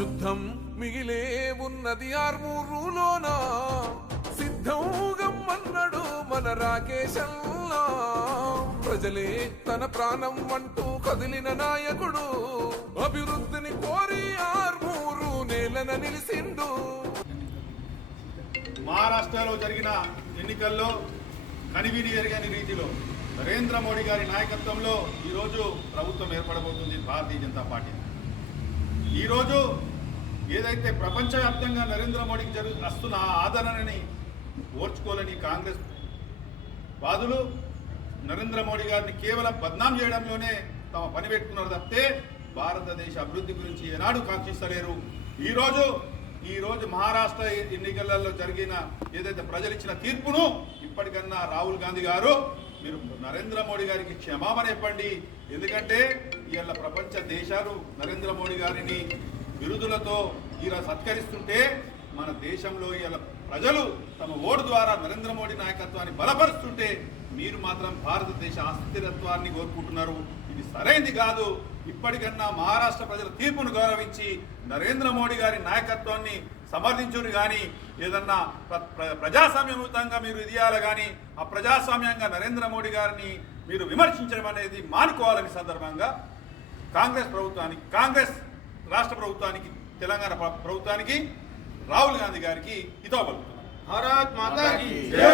యుద్ధం మిగిలే ఉన్నది ఆర్మూరులోన సిద్ధం గమ్మన్నాడు మన రాకేశల్లా ప్రజలే తన ప్రాణం అంటూ కదిలిన నాయకుడు అభివృద్ధిని కోరి ఆర్మూరు నేలన నిలిసిండు. మహారాష్ట్రలో జరిగిన ఎన్నికల్లో కనివిని ఎరగని రీతిలో నరేంద్ర మోడీ గారి నాయకత్వంలో ఈరోజు ప్రభుత్వం ఏర్పడబోతుంది భారతీయ జనతా పార్టీ. ఈరోజు ఏదైతే ప్రపంచవ్యాప్తంగా నరేంద్ర మోడీకి వస్తున్న ఆదరణని ఓర్చుకోలేని కాంగ్రెస్ వాదులు నరేంద్ర మోడీ గారిని కేవలం బద్నాం చేయడంలోనే తమ పని పెట్టుకున్నారు తప్పితే భారతదేశ అభివృద్ధి గురించి ఏనాడు కాంక్షిస్తలేరు. ఈరోజు మహారాష్ట్ర ఎన్నికలలో జరిగిన ఏదైతే ప్రజలు ఇచ్చిన తీర్పును ఇప్పటికన్నా రాహుల్ గాంధీ గారు మీరు నరేంద్ర మోడీ గారికి క్షమాపణ చెప్పండి. ఎందుకంటే ఇవాళ ప్రపంచ దేశాలు నరేంద్ర మోడీ గారిని బిరుదులతో ఇలా సత్కరిస్తుంటే మన దేశంలో ఇవాళ ప్రజలు తమ ఓటు ద్వారా నరేంద్ర మోడీ నాయకత్వాన్ని బలపరుస్తుంటే మీరు మాత్రం భారతదేశ అస్థిరత్వాన్ని కోరుకుంటున్నారు. ఇది సరైనది కాదు. ఇప్పటికన్నా మహారాష్ట్ర ప్రజల తీర్పును గౌరవించి నరేంద్ర మోడీ గారి నాయకత్వాన్ని సమర్థించుని కానీ ఏదన్నా ప్రజాస్వామ్యయుతంగా మీరు ఇదియాలి కానీ అప్రజాస్వామ్యంగా నరేంద్ర మోడీ గారిని మీరు విమర్శించడం అనేది మానుకోవాలని సందర్భంగా కాంగ్రెస్ రాష్ట్ర ప్రభుత్వానికి తెలంగాణ ప్రభుత్వానికి రాహుల్ గాంధీ గారికి హితవు పలుకుతున్నారు. భారత్ మాతా కీ జై.